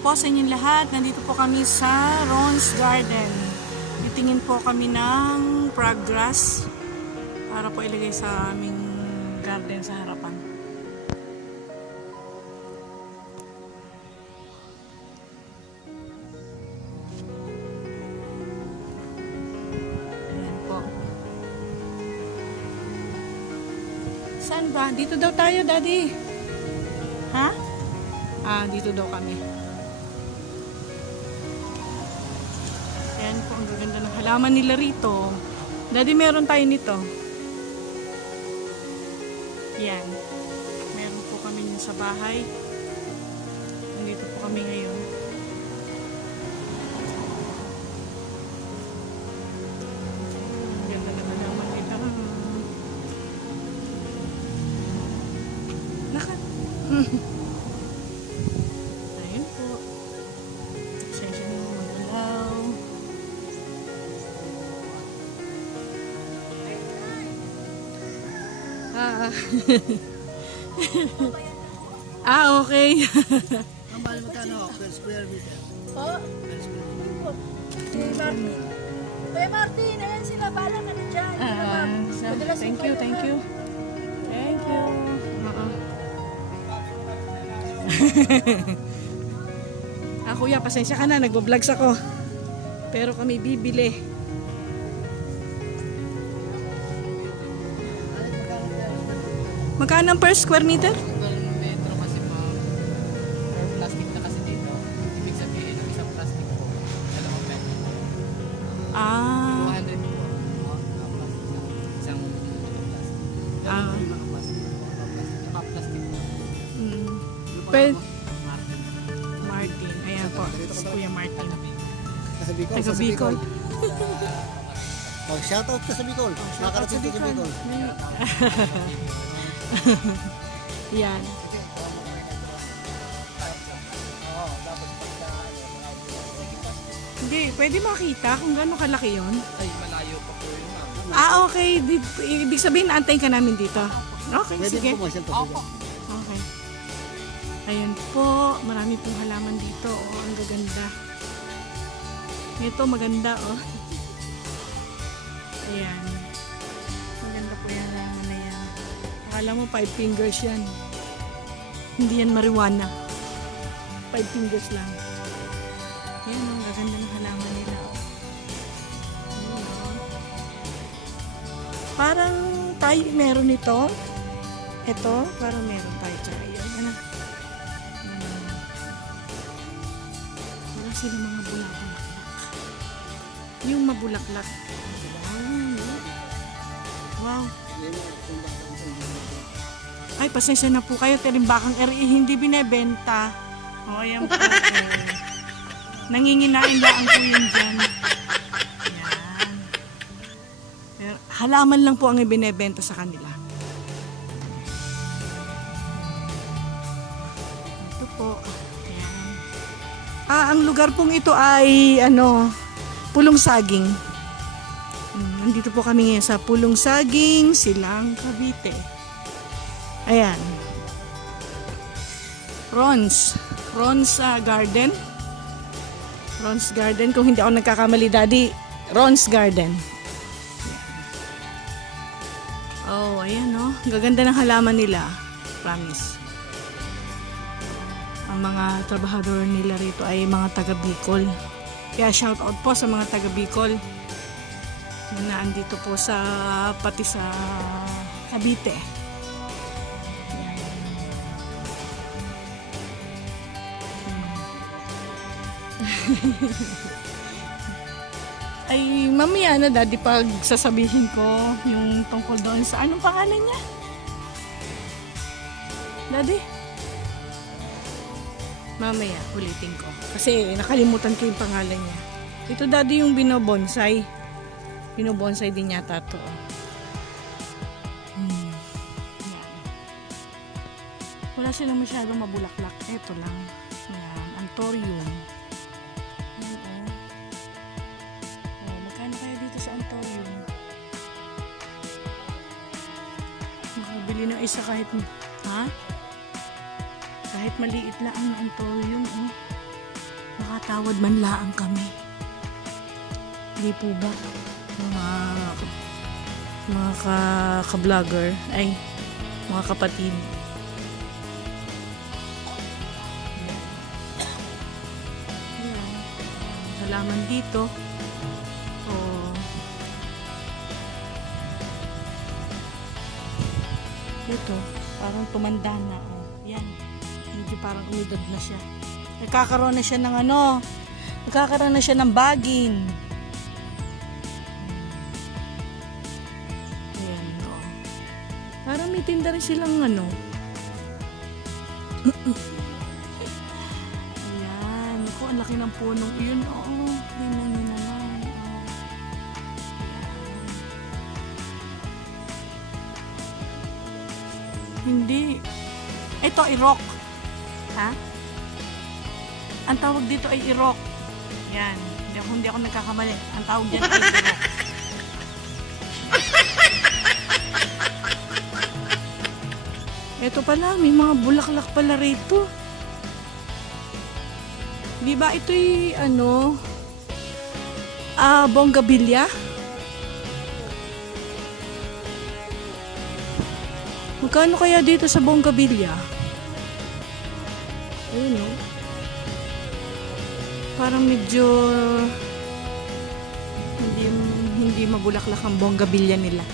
po sa inyong lahat. Nandito po kami sa Ron's Garden. Titingin po kami ng progress para po ilagay sa aming garden sa harapan. Ayan po. Saan ba? Dito daw tayo, Daddy. Ha? Dito daw kami. Ayan po, ang gaganda ng halaman nila rito. Daddy, meron tayo nito. Yan. Meron po kami yun sa bahay. Nandito po kami ngayon. Ang ganda ng halaman nila. Lakat. Ayun po. Sensya nyo mag-alaw. Okay. Ang bali magkano ako? Per square meter. Po? Per square meter. Si Martin. Kuya Martin, ayan sila. Bala ka na dyan. Thank you, thank you. Thank you. Kuya, pasensya ka na. Nagbo-vlogs ako. Pero kami bibili. Magkano ang per square meter? Metro kasi ma'am. Or plastic na kasi dito. Ibig sabihin ng isang plastic po. Dalawang metro. 200 po. Isang plastic. Dalawang plastic. Plastic po. Well, Martin. Ayan po. Si Kuya Martin. Sa Bicol. Taga Bicol. Oh, shoutout ka sa Bicol. Nakarating ka sa Bicol. Yan. Hindi, pwede makita kung gaano kalaki yon. Ay, malayo pa po yun ma'am. Okay. Ibig sabihin, antayin ka namin dito. Okay, Pwede sige. po masyal pa po. Okay. Ayan po. Marami pong halaman dito. Oh, ang gaganda. Ito, maganda, oh. Ayan. Maganda po yung halaman na yan. Akala mo, 5 fingers yan. Hindi yan marijuana. 5 fingers lang. Ayan, ang gaganda ng halaman nila. Ayan, oh. Parang tayo meron ito. Ito, parang meron tayo. Tsaka yun. Ano? Wala sila mga bulaklak. Yung mabulaklak. Wow. Ay, pasensya na po kayo. Tirimbakang hindi binebenta. O, ayan po. Nanginginain lang po yun dyan. Ayan. Pero, halaman lang po ang ibinebenta sa kanila. Ito po. Ayan. Ang lugar pong ito ay, Pulong Saging. Nandito po kami ngayon sa Pulong Saging, Silang, Cavite. Ayan. Ron's Garden. Ron's Garden. Kung hindi ako nagkakamali, Daddy, Ron's Garden. Oh, ayan, no? Gaganda ng halaman nila. Promise. Ang mga trabahador nila rito ay mga taga Bicol. Kaya shout out po sa mga taga Bicol na andito po pati sa Cavite. Ay, mamaya na, Daddy, pag sasabihin ko yung tungkol doon sa anong pangalan niya? Daddy? Mamaya, ulitin ko. Kasi nakalimutan ko yung pangalan niya. Ito, Daddy, yung binobonsai. Binobonsai din yata ito. Yan. Wala silang masyadong mabulaklak. Ito lang. Yan. Anthurium. Yan, oh. Magkano kaya dito sa Anthurium? Makabili ng isa kahit... Ha? Kahit maliit lang ang Anthurium, oh. Makatawad man laang kami. Hindi po ba? Mga ka-vlogger, ay, mga kapatid. Ayan. Halaman dito. Oh. Ito, parang tumanda na. Oh. Yan. Medyo parang umidad na siya. Nagkakaroon na siya ng nagkakaroon na siya ng baging. Ayan, oh. Parang may tinda rin silang Ayan. Ako, ang laki ng punong iyon. Oo, tingnan nyo naman. Oh. Hindi. Ito, irok. Ha? Ang tawag dito ay irok. Yan. Hindi ako nagkakamali. Ang tawag dyan ay irok. Ito pala, may mga bulaklak pala rito. Di ba ito'y bonggabilya? Magkano kaya dito sa bonggabilya? Ayun, no? Parang medyo hindi mabulaklak ang bonggabilya nila.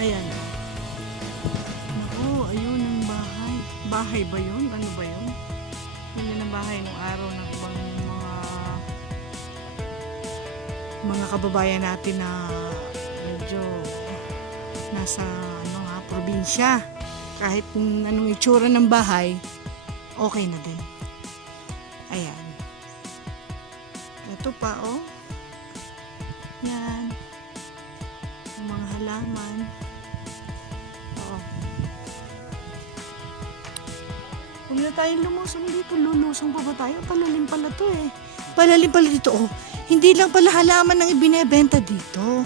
Ayan. Naku, ayun ang bahay. Bahay ba yun? Ano ba yun? Yun ang bahay ng araw ng ibang mga kababayan natin na medyo nasa probinsya. Kahit anong itsura ng bahay, okay na din. Ayan. Ito pa, oh. Yan. Yung mga halaman. Oo. Huwag na tayong lumusong dito. Lulusong pa ba tayo? Palalim pala to eh. Palalim pala dito, oh. Hindi lang pala halaman ang ibinebenta dito.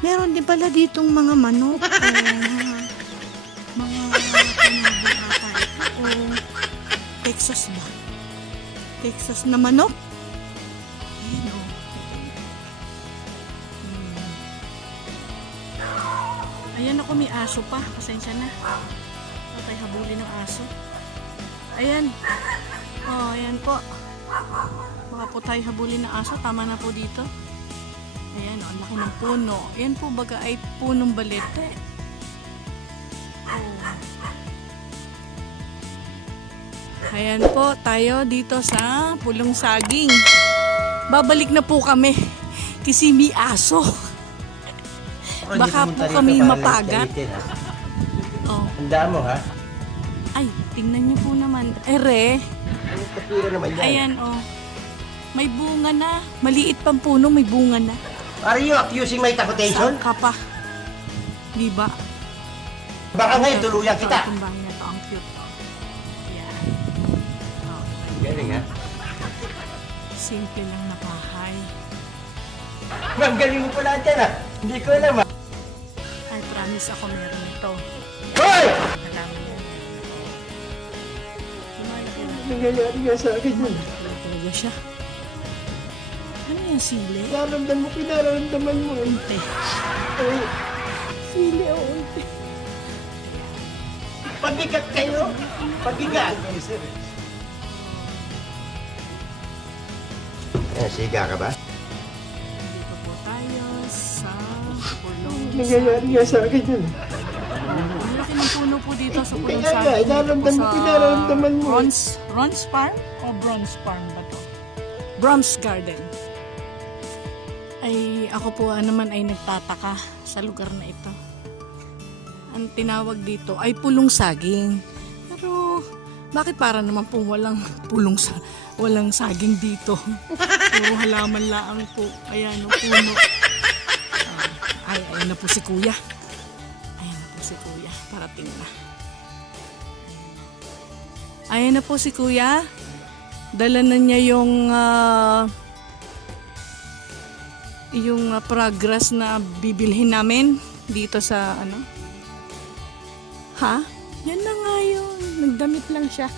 Meron din pala ditong mga manok. Mga panabong ata ito. O Texas ba? Texas na manok? Ayan o. Ayan ako, may aso pa. Pasensya na. Patay habulin ng aso. Ayan. Oh, ayan po. Baka po tayo habulin ng aso. Tama na po dito. Ayan, ang laki ng puno. Ayan po baga ay punong balete. Oh. Ayan po, tayo dito sa Pulong Saging. Babalik na po kami kasi may aso. Baka po kami mapagat. Oh. Handa mo, ha? Ay, tingnan niyo po naman. Ere. Ang kapira naman yan. Ayan, oh. May bunga na. Maliit pang puno, may bunga na. Are you accusing my takutation? Saan ka pa? Diba? Baka ngayon tuluyan kita. Itong bahay na to, ang cute. Yan. Oh. Galing, ha? Simple lang na bahay. Ma'am, galing mo pala dyan, ha? Hindi ko alam, ha? I promise ako meron ito. Hoy! Alam mo yan. Lumalaki na. Nangyayari nga sa akin yun. Wala talaga siya. Ano yung sili? Pinaramdaman mo. Unti. Ay, Sili o unti. pabigat kayo. Pabigat. Siga ka ba? Dito po tayo sa Pulong Nangyayari nga sa akin yun. Ang laki ng puno po dito sa Pulong Kaya nga, pinaramdaman mo. Ron's Farm o Bronze Farm ba to? Brahms Garden. Ay, ako po naman ay nagtataka sa lugar na ito. Ang tinawag dito ay Pulong Saging. Pero, bakit para naman po walang walang saging dito? Puro halaman laang po. Ayan, ang puno. Ayan na po si Kuya. Ayan na po si Kuya. Parating na. Ayan na po si Kuya. Dala na niya yung progress na bibilhin namin dito sa Ha? Yan na nga yun. Nagdamit lang siya.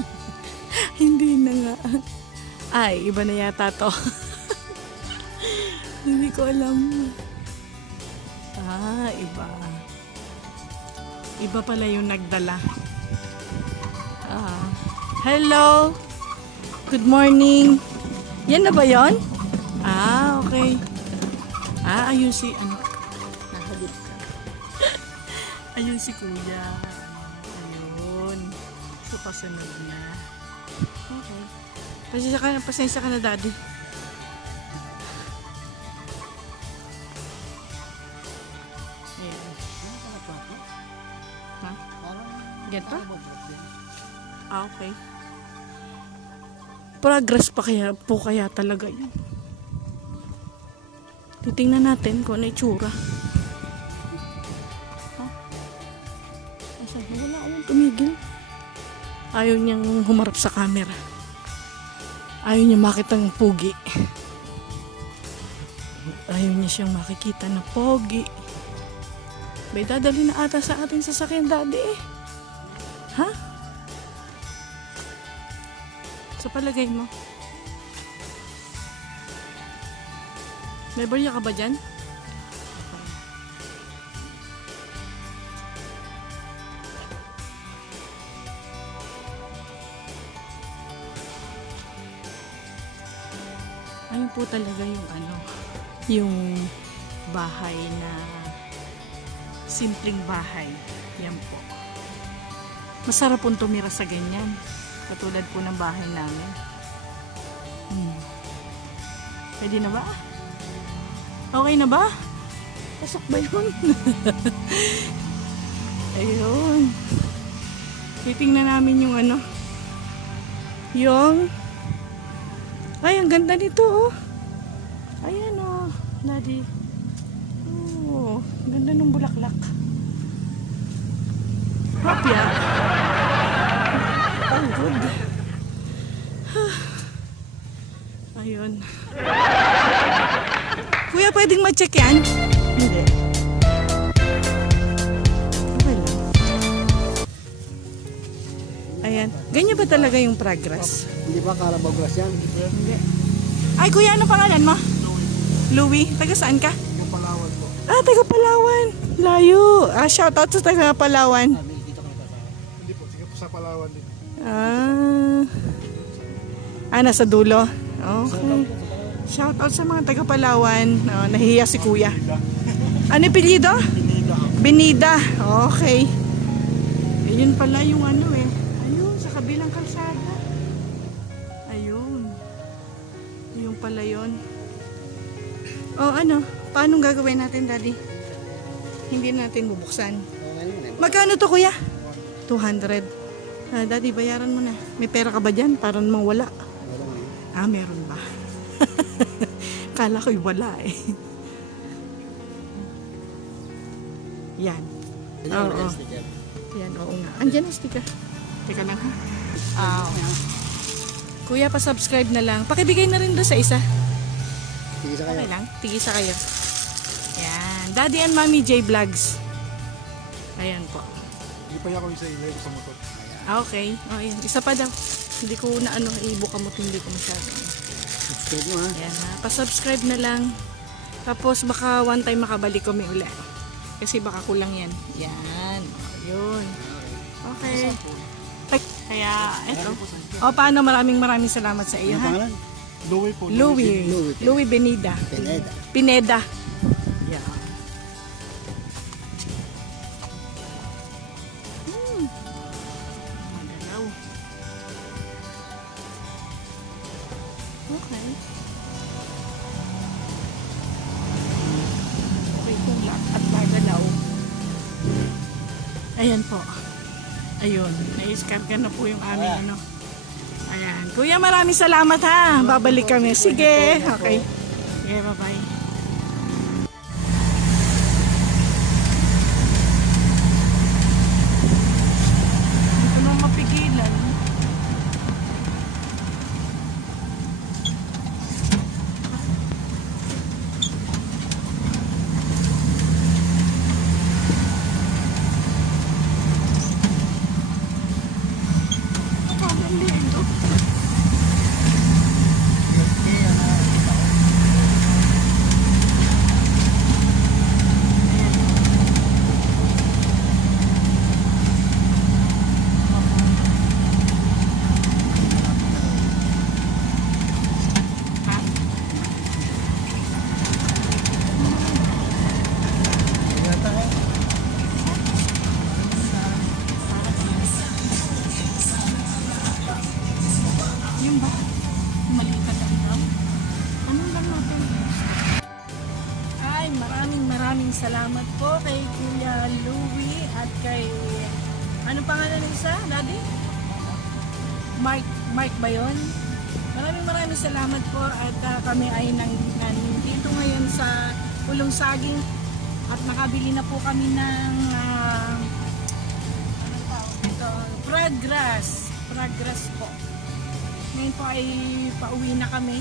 Hindi na nga. Ay, iba na yata to. Hindi ko alam. Ah, iba. Iba pala yung nagdala. Ah. Hello. Good morning. Yan na ba yon? Ah, okay. Ah, ayun si, ano, nahalip ka. Ayun si kuya. Ayun. So, kasunod na. Okay. Pasensya ka na, daddy. Ayan. Ha? Get pa? Ah, okay. Progress pa kaya talaga yun. Titingnan natin kung ano itsura. Ha? Asa? Wala akong tumigil. Ayaw niyang humarap sa camera. Ayaw niya makita ng pogi. Ayaw niya siyang makikita na pogi. May dadali na ata sa ating sasakyan, daddy eh. Ha? Sa palagay mo? May barya ka ba dyan? Ayun po talaga yung ano, yung bahay na simpleng bahay. Yan po. Masarap pong tumira sa ganyan. Katulad po ng bahay namin. Pwede na ba? Okay na ba? Pasok ba yun? Ayun. Titingnan namin yung ano. Yung ay, ang ganda nito oh. Ayan oh, daddy. Oh, ang ganda ng bulaklak. Happy ah. Oh, good. Ayun. Kuya, pwedeng ma-check yan? Hindi. Okay lang. Ayan. Ganyan ba talaga yung progress? Hindi ba Carabao Grass yan? Hindi. Ay, kuya, ano pangalan mo? Louie. Taga saan ka? Yung Palawan po. Ah, taga Palawan. Layo. Ah, shoutout sa taga Palawan. Hindi po, sige po sa Palawan din. Nasa dulo. Okay. Shoutout sa mga taga Palawan. Oh, nahihiya si kuya. Ano yung apelyido? Benida. Okay. Ayun pala yung ano eh. Ayun, sa kabilang kalsada. Ayun. Yung pala yun. Oh, ano? Paano gagawin natin, daddy? Hindi natin bubuksan. Magkano to, kuya? 200. Daddy, bayaran mo na. May pera ka ba dyan? Para namang wala. Ah, meron ba? Kala ko'y wala eh. Yan. Oo. Yan, oo nga. Andyan ang sticker. Teka lang ha. Kuya, pa-subscribe na lang. Pakibigay na rin doon sa isa. Sige sa kayo. Okay lang. Tigisa kayo. Yan. Daddy and Mommy J Vlogs. Ayan po. Hindi pa ako isa ilay sa motor. Okay. Oh, yan. Isa pa daw. Hindi ko na ano, ibukamot, hindi ko masyado. Subscribe mo ha. Ayan ha. Pa-subscribe na lang. Tapos baka one time makabalik kami ulit. Kasi baka kulang yan. Yan. Yun. Okay. Ay, kaya, eto. O, paano maraming salamat sa iyo ha. Pangalan? Louie po. Louie Benida. Pineda. Yeah. Magalaw. Okay. Okay kung at magalaw. Ayan po. Ayun. Na-iscarga na po yung aming ano. Ayan. Kuya, maraming salamat ha. Babalik kami. Sige. Okay. Sige, bye-bye. Hindi ko nang mapigilan. salamat po kay Kuya Louie at kay, ano pangalan ng isa, Daddy? Mark ba yun? Maraming salamat po at kami ay nandito ngayon sa Pulong Saging at nakabili na po kami ng Progress po. Ngayon po ay pauwi na kami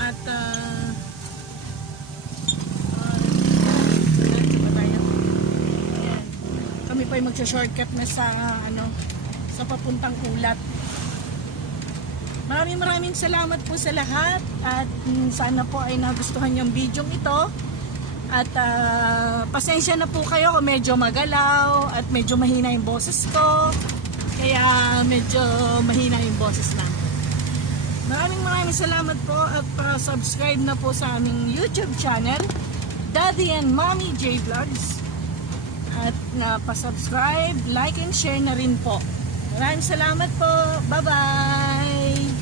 at ayan. Kami po ay magsha-shortcut na sa sa papuntang Ulat. Maraming salamat po sa lahat at sana po ay nagustuhan yung video ito at pasensya na po kayo kung medyo magalaw at medyo mahina yung boses ko, kaya medyo mahina yung boses namin. Maraming salamat po at subscribe na po sa aming YouTube channel, Daddy and Mommy J Vlogs, at pa-subscribe, like and share na rin po. Maraming salamat po. Bye-bye!